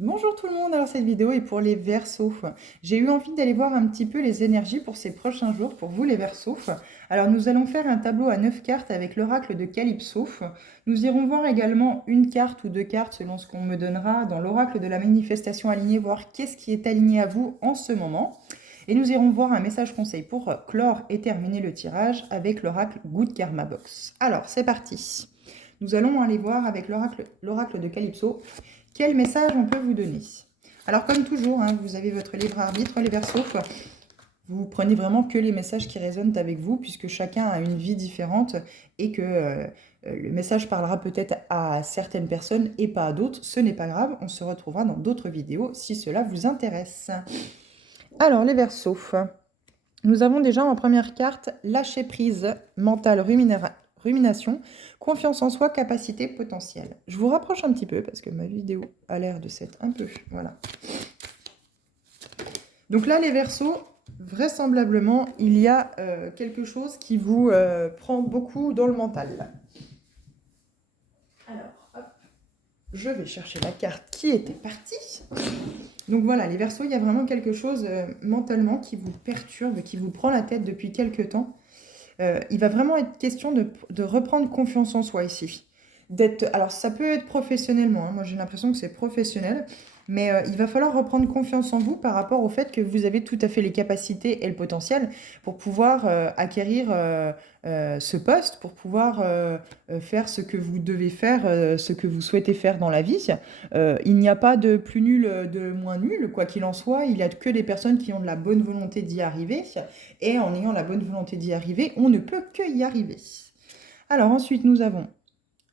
Bonjour tout le monde, alors cette vidéo est pour les Verseaux. J'ai eu envie d'aller voir un petit peu les énergies pour ces prochains jours, pour vous les Verseaux. Alors nous allons faire un tableau à 9 cartes avec l'oracle de Calypso. Nous irons voir également une carte ou deux cartes selon ce qu'on me donnera dans l'oracle de la manifestation alignée, voir qu'est-ce qui est aligné à vous en ce moment. Et nous irons voir un message conseil pour clore et terminer le tirage avec l'oracle Good Karma Box. Alors c'est parti. Nous allons aller voir avec l'oracle de Calypso quel message on peut vous donner. Alors comme toujours, hein, vous avez votre libre arbitre, les Verseaux. Vous prenez vraiment que les messages qui résonnent avec vous, puisque chacun a une vie différente et que le message parlera peut-être à certaines personnes et pas à d'autres. Ce n'est pas grave, on se retrouvera dans d'autres vidéos si cela vous intéresse. Alors les Verseaux, nous avons déjà en première carte lâcher prise, mentale, rumination, confiance en soi, capacité, potentiel. Je vous rapproche un petit peu parce que ma vidéo a l'air de s'être un peu... Voilà. Donc là, les Verseaux, vraisemblablement, il y a quelque chose qui vous prend beaucoup dans le mental. Alors, hop, je vais chercher la carte qui était partie. Donc voilà, les Verseaux, il y a vraiment quelque chose mentalement qui vous perturbe, qui vous prend la tête depuis quelques temps. Il va vraiment être question de reprendre confiance en soi ici. Alors ça peut être professionnellement, hein. Moi j'ai l'impression que c'est professionnel, mais il va falloir reprendre confiance en vous par rapport au fait que vous avez tout à fait les capacités et le potentiel pour pouvoir acquérir ce poste, pour pouvoir faire ce que vous devez faire, ce que vous souhaitez faire dans la vie. Il n'y a pas de plus nul, de moins nul, quoi qu'il en soit, il n'y a que des personnes qui ont de la bonne volonté d'y arriver, et en ayant la bonne volonté d'y arriver, on ne peut que y arriver. Alors ensuite nous avons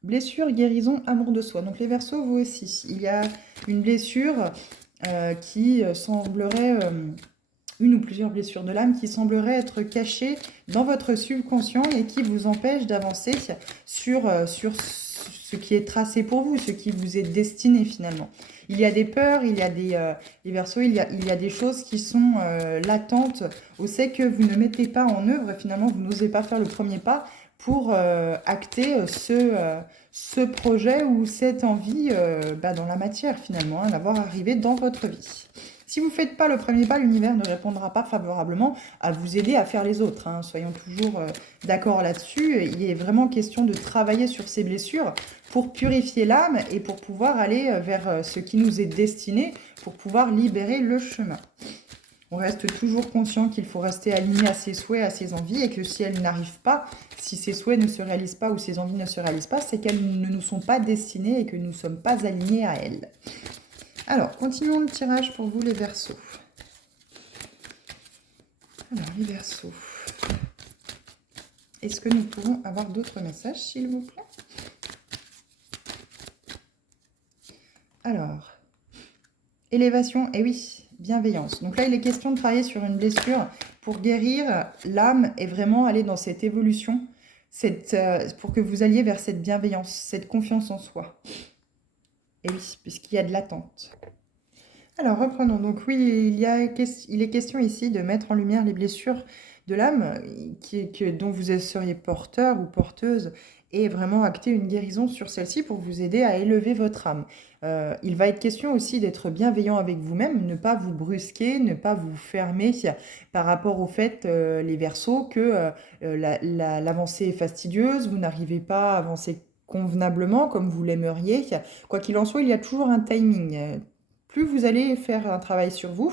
blessure, guérison, amour de soi. Donc les Verseaux, vous aussi, il y a une blessure qui semblerait, une ou plusieurs blessures de l'âme qui sembleraient être cachées dans votre subconscient et qui vous empêchent d'avancer sur ce qui est tracé pour vous, ce qui vous est destiné finalement. Il y a des peurs, il y a les Verseaux, il y a des choses qui sont latentes au fait que vous ne mettez pas en œuvre, finalement vous n'osez pas faire le premier pas pour acter ce projet ou cette envie dans la matière finalement, hein, d'avoir arrivé dans votre vie. Si vous ne faites pas le premier pas, l'univers ne répondra pas favorablement à vous aider à faire les autres, hein. Soyons toujours d'accord là-dessus. Il est vraiment question de travailler sur ces blessures pour purifier l'âme et pour pouvoir aller vers ce qui nous est destiné, pour pouvoir libérer le chemin. On reste toujours conscient qu'il faut rester aligné à ses souhaits, à ses envies, et que si elles n'arrivent pas, si ses souhaits ne se réalisent pas ou ses envies ne se réalisent pas, c'est qu'elles ne nous sont pas destinées et que nous ne sommes pas alignés à elles. Alors, continuons le tirage pour vous les Verseaux. Alors, les Verseaux. Est-ce que nous pouvons avoir d'autres messages, s'il vous plaît? Alors, élévation, et oui, bienveillance. Donc là, il est question de travailler sur une blessure pour guérir l'âme et vraiment aller dans cette évolution, pour que vous alliez vers cette bienveillance, cette confiance en soi. Et oui, puisqu'il y a de l'attente. Alors, reprenons. Donc oui, il est question ici de mettre en lumière les blessures de l'âme dont vous seriez porteur ou porteuse et vraiment acter une guérison sur celle-ci pour vous aider à élever votre âme. Il va être question aussi d'être bienveillant avec vous-même, ne pas vous brusquer, ne pas vous fermer par rapport au fait, les Verseaux, que l'avancée est fastidieuse, vous n'arrivez pas à avancer convenablement comme vous l'aimeriez. Quoi qu'il en soit, il y a toujours un timing. Plus vous allez faire un travail sur vous,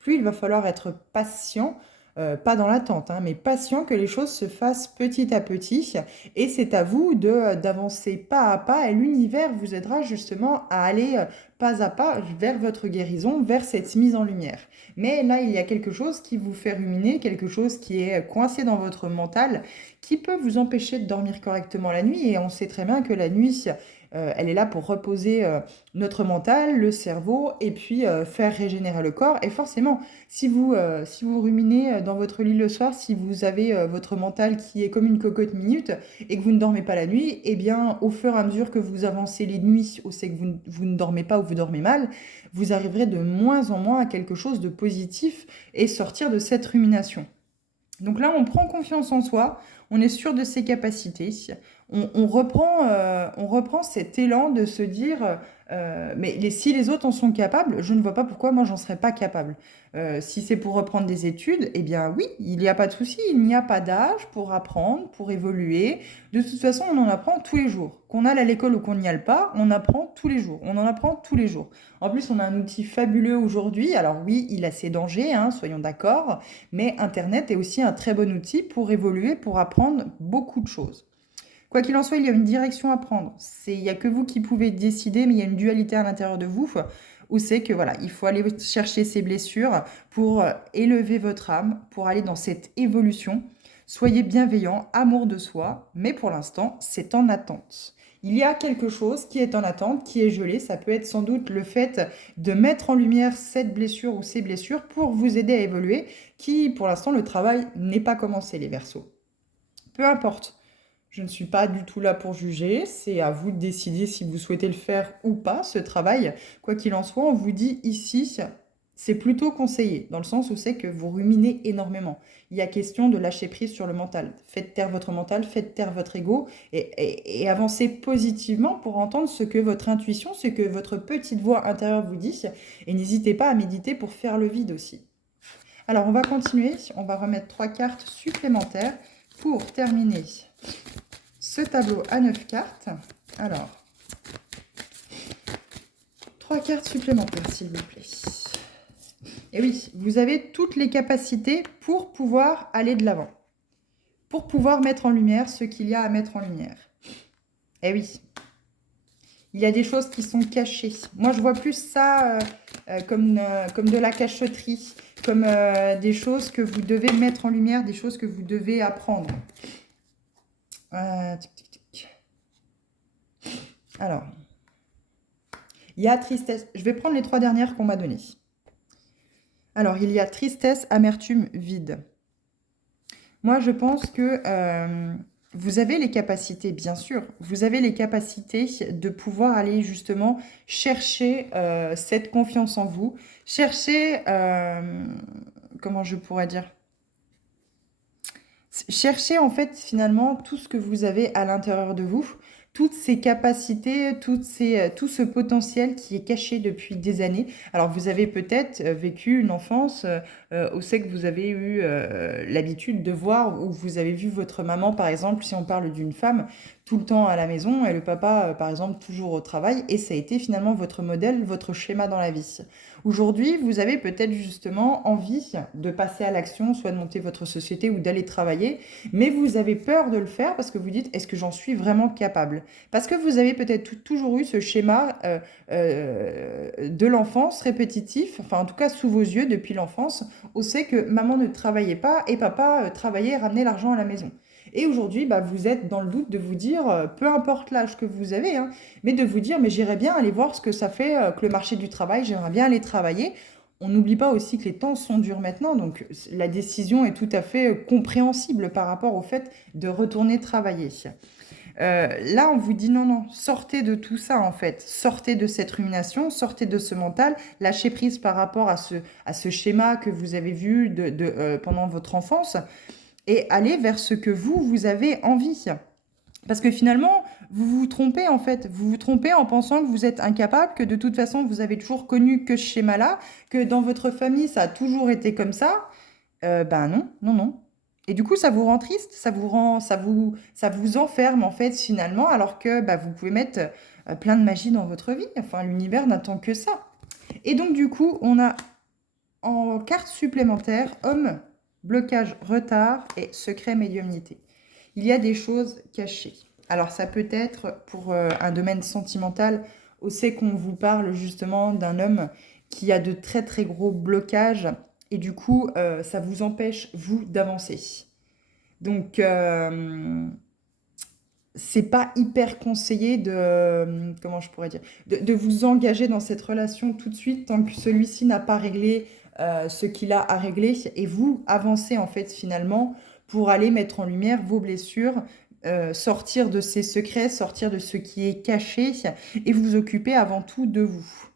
plus il va falloir être patient, pas dans l'attente, hein, mais patient que les choses se fassent petit à petit. Et c'est à vous d'avancer pas à pas et l'univers vous aidera justement à aller pas à pas vers votre guérison, vers cette mise en lumière. Mais là, il y a quelque chose qui vous fait ruminer, quelque chose qui est coincé dans votre mental, qui peut vous empêcher de dormir correctement la nuit. Et on sait très bien que la nuit, elle est là pour reposer notre mental, le cerveau, et puis faire régénérer le corps. Et forcément, si vous ruminez dans votre lit le soir, si vous avez votre mental qui est comme une cocotte minute et que vous ne dormez pas la nuit, eh bien, au fur et à mesure que vous avancez les nuits, ou c'est que vous ne dormez pas ou vous dormez mal, vous arriverez de moins en moins à quelque chose de positif et sortir de cette rumination. Donc là, on prend confiance en soi, on est sûr de ses capacités, on reprend cet élan de se dire, mais si les autres en sont capables, je ne vois pas pourquoi moi j'en serais pas capable. Si c'est pour reprendre des études, eh bien oui, il n'y a pas de souci, il n'y a pas d'âge pour apprendre, pour évoluer. De toute façon, on en apprend tous les jours. Qu'on aille à l'école ou qu'on n'y aille pas, on apprend tous les jours. On en apprend tous les jours. En plus, on a un outil fabuleux aujourd'hui. Alors oui, il a ses dangers, hein, soyons d'accord, mais Internet est aussi un très bon outil pour évoluer, pour apprendre beaucoup de choses. Quoi qu'il en soit, il y a une direction à prendre. Il n'y a que vous qui pouvez décider, mais il y a une dualité à l'intérieur de vous où c'est que voilà, il faut aller chercher ces blessures pour élever votre âme, pour aller dans cette évolution. Soyez bienveillant, amour de soi, mais pour l'instant, c'est en attente. Il y a quelque chose qui est en attente, qui est gelé. Ça peut être sans doute le fait de mettre en lumière cette blessure ou ces blessures pour vous aider à évoluer, qui, pour l'instant, le travail n'est pas commencé, les Verseaux. Peu importe. Je ne suis pas du tout là pour juger, c'est à vous de décider si vous souhaitez le faire ou pas, ce travail. Quoi qu'il en soit, on vous dit ici, c'est plutôt conseillé, dans le sens où c'est que vous ruminez énormément. Il y a question de lâcher prise sur le mental. Faites taire votre mental, faites taire votre ego et avancez positivement pour entendre ce que votre intuition, ce que votre petite voix intérieure vous dit. Et n'hésitez pas à méditer pour faire le vide aussi. Alors, on va continuer. On va remettre 3 cartes supplémentaires pour terminer ce tableau à 9 cartes. Alors, 3 cartes supplémentaires, s'il vous plaît. Et oui, vous avez toutes les capacités pour pouvoir aller de l'avant. Pour pouvoir mettre en lumière ce qu'il y a à mettre en lumière. Et oui, il y a des choses qui sont cachées. Moi, je vois plus ça comme de la cachotterie, comme des choses que vous devez mettre en lumière, des choses que vous devez apprendre. Alors, il y a tristesse. Je vais prendre les 3 dernières qu'on m'a données. Alors, il y a tristesse, amertume, vide. Moi, je pense que vous avez les capacités, bien sûr, vous avez les capacités de pouvoir aller justement chercher cette confiance en vous, chercher, comment je pourrais dire, chercher en fait finalement tout ce que vous avez à l'intérieur de vous, toutes ces capacités, tout ce potentiel qui est caché depuis des années. Alors vous avez peut-être vécu une enfance où c'est que vous avez eu l'habitude de voir, où vous avez vu votre maman par exemple, si on parle d'une femme, tout le temps à la maison et le papa par exemple toujours au travail, et ça a été finalement votre modèle, votre schéma dans la vie. Aujourd'hui, vous avez peut-être justement envie de passer à l'action, soit de monter votre société ou d'aller travailler, mais vous avez peur de le faire parce que vous dites, est-ce que j'en suis vraiment capable? Parce que vous avez peut-être toujours eu ce schéma de l'enfance répétitif, enfin en tout cas sous vos yeux depuis l'enfance, où c'est que maman ne travaillait pas et papa travaillait et ramenait l'argent à la maison. Et aujourd'hui, bah, vous êtes dans le doute de vous dire, peu importe l'âge que vous avez, hein, mais de vous dire, mais j'irais bien aller voir ce que ça fait que le marché du travail, j'aimerais bien aller travailler. On n'oublie pas aussi que les temps sont durs maintenant, donc la décision est tout à fait compréhensible par rapport au fait de retourner travailler. Là, on vous dit non, non, sortez de tout ça en fait, sortez de cette rumination, sortez de ce mental, lâchez prise par rapport à ce schéma que vous avez vu pendant votre enfance et allez vers ce que vous avez envie. Parce que finalement, vous vous trompez en fait. Vous vous trompez en pensant que vous êtes incapable, que de toute façon, vous avez toujours connu que ce schéma-là, que dans votre famille, ça a toujours été comme ça. Ben non, non, non. Et du coup, ça vous rend triste, ça vous enferme en fait finalement, alors que bah, vous pouvez mettre plein de magie dans votre vie. Enfin, l'univers n'attend que ça. Et donc du coup, on a en carte supplémentaire homme, blocage, retard et secret médiumnité. Il y a des choses cachées. Alors ça peut être pour un domaine sentimental, où c'est qu'on vous parle justement d'un homme qui a de très très gros blocages et du coup ça vous empêche vous d'avancer. Donc c'est pas hyper conseillé de comment je pourrais dire de vous engager dans cette relation tout de suite tant que celui-ci n'a pas réglé ce qu'il a à régler et vous avancez en fait finalement pour aller mettre en lumière vos blessures, sortir de ces secrets, sortir de ce qui est caché et vous occuper avant tout de vous.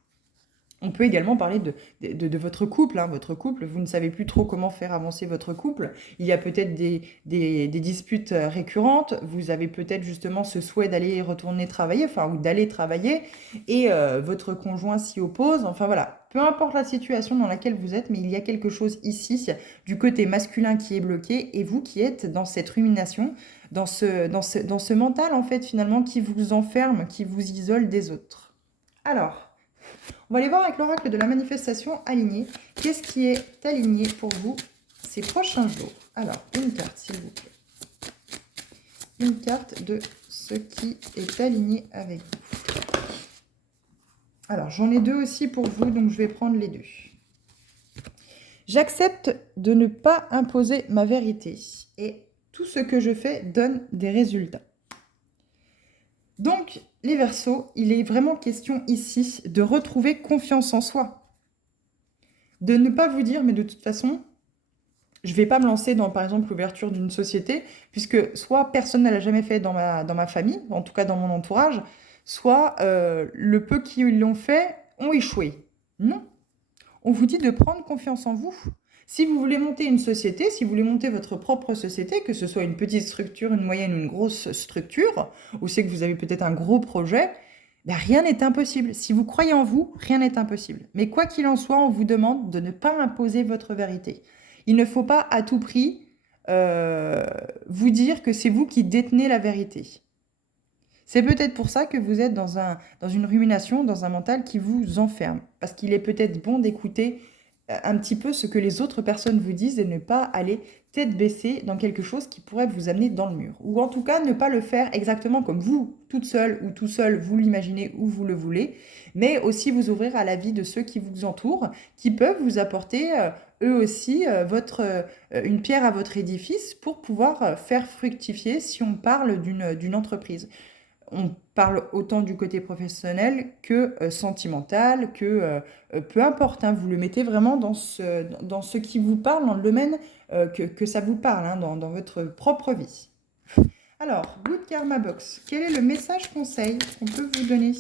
On peut également parler de votre couple. Hein. Votre couple, vous ne savez plus trop comment faire avancer votre couple. Il y a peut-être des disputes récurrentes. Vous avez peut-être justement ce souhait d'aller retourner travailler, enfin, ou d'aller travailler, et votre conjoint s'y oppose. Enfin voilà, peu importe la situation dans laquelle vous êtes, mais il y a quelque chose ici du côté masculin qui est bloqué, et vous qui êtes dans cette rumination, dans ce mental en fait finalement qui vous enferme, qui vous isole des autres. Alors, on va aller voir avec l'oracle de la manifestation alignée. Qu'est-ce qui est aligné pour vous ces prochains jours? Alors, une carte, s'il vous plaît. Une carte de ce qui est aligné avec vous. Alors, j'en ai deux aussi pour vous, donc je vais prendre les deux. J'accepte de ne pas imposer ma vérité et tout ce que je fais donne des résultats. Donc, les Verseaux, il est vraiment question ici de retrouver confiance en soi. De ne pas vous dire, mais de toute façon, je ne vais pas me lancer dans, par exemple, l'ouverture d'une société, puisque soit personne ne l'a jamais fait dans ma famille, en tout cas dans mon entourage, soit le peu qui l'ont fait ont échoué. Non. On vous dit de prendre confiance en vous. Si vous voulez monter une société, si vous voulez monter votre propre société, que ce soit une petite structure, une moyenne ou une grosse structure, ou c'est que vous avez peut-être un gros projet, ben rien n'est impossible. Si vous croyez en vous, rien n'est impossible. Mais quoi qu'il en soit, on vous demande de ne pas imposer votre vérité. Il ne faut pas à tout prix vous dire que c'est vous qui détenez la vérité. C'est peut-être pour ça que vous êtes dans une rumination, dans un mental qui vous enferme. Parce qu'il est peut-être bon d'écouter un petit peu ce que les autres personnes vous disent et ne pas aller tête baissée dans quelque chose qui pourrait vous amener dans le mur. Ou en tout cas, ne pas le faire exactement comme vous, toute seule ou tout seul, vous l'imaginez ou vous le voulez, mais aussi vous ouvrir à la vie de ceux qui vous entourent, qui peuvent vous apporter eux aussi une pierre à votre édifice pour pouvoir faire fructifier si on parle d'une entreprise. On parle autant du côté professionnel que sentimental, que peu importe, hein, vous le mettez vraiment dans ce qui vous parle, dans le domaine que ça vous parle, hein, dans votre propre vie. Alors, Good Karma Box, quel est le message conseil qu'on peut vous donner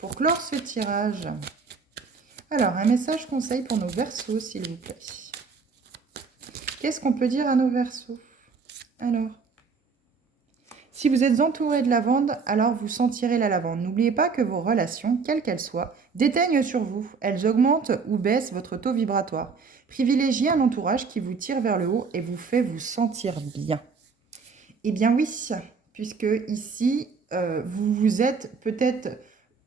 pour clore ce tirage? Alors, un message conseil pour nos Verseaux, s'il vous plaît. Qu'est-ce qu'on peut dire à nos Verseaux? Alors, si vous êtes entouré de lavande, alors vous sentirez la lavande. N'oubliez pas que vos relations, quelles qu'elles soient, déteignent sur vous. Elles augmentent ou baissent votre taux vibratoire. Privilégiez un entourage qui vous tire vers le haut et vous fait vous sentir bien. Eh bien oui, puisque ici, vous vous êtes peut-être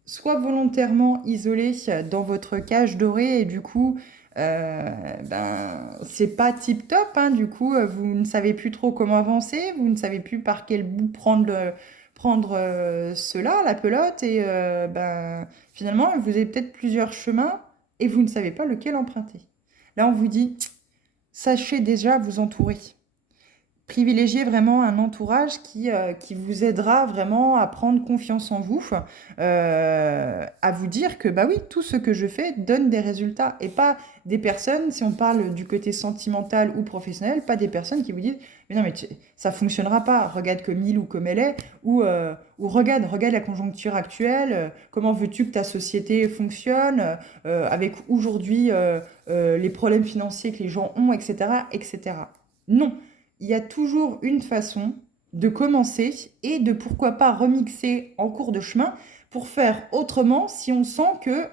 soit volontairement isolé dans votre cage dorée et du coup, c'est pas tip top, hein, du coup, vous ne savez plus trop comment avancer, vous ne savez plus par quel bout prendre cela, la pelote, et finalement, vous avez peut-être plusieurs chemins et vous ne savez pas lequel emprunter. Là, on vous dit, sachez déjà vous entourer. Privilégiez vraiment un entourage qui vous aidera vraiment à prendre confiance en vous, à vous dire que bah oui, tout ce que je fais donne des résultats et pas des personnes, si on parle du côté sentimental ou professionnel, pas des personnes qui vous disent mais non mais ça fonctionnera pas, regarde comme il ou comme elle est, ou regarde la conjoncture actuelle, comment veux-tu que ta société fonctionne, avec aujourd'hui les problèmes financiers que les gens ont, etc., etc. Non. Il y a toujours une façon de commencer et de pourquoi pas remixer en cours de chemin pour faire autrement si on sent que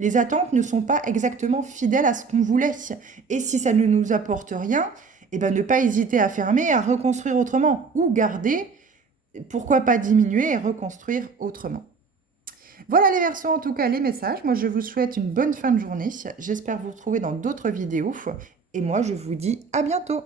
les attentes ne sont pas exactement fidèles à ce qu'on voulait. Et si ça ne nous apporte rien, eh ben ne pas hésiter à fermer, à reconstruire autrement ou garder, pourquoi pas diminuer et reconstruire autrement. Voilà les Verseaux, en tout cas les messages. Moi je vous souhaite une bonne fin de journée. J'espère vous retrouver dans d'autres vidéos et moi je vous dis à bientôt.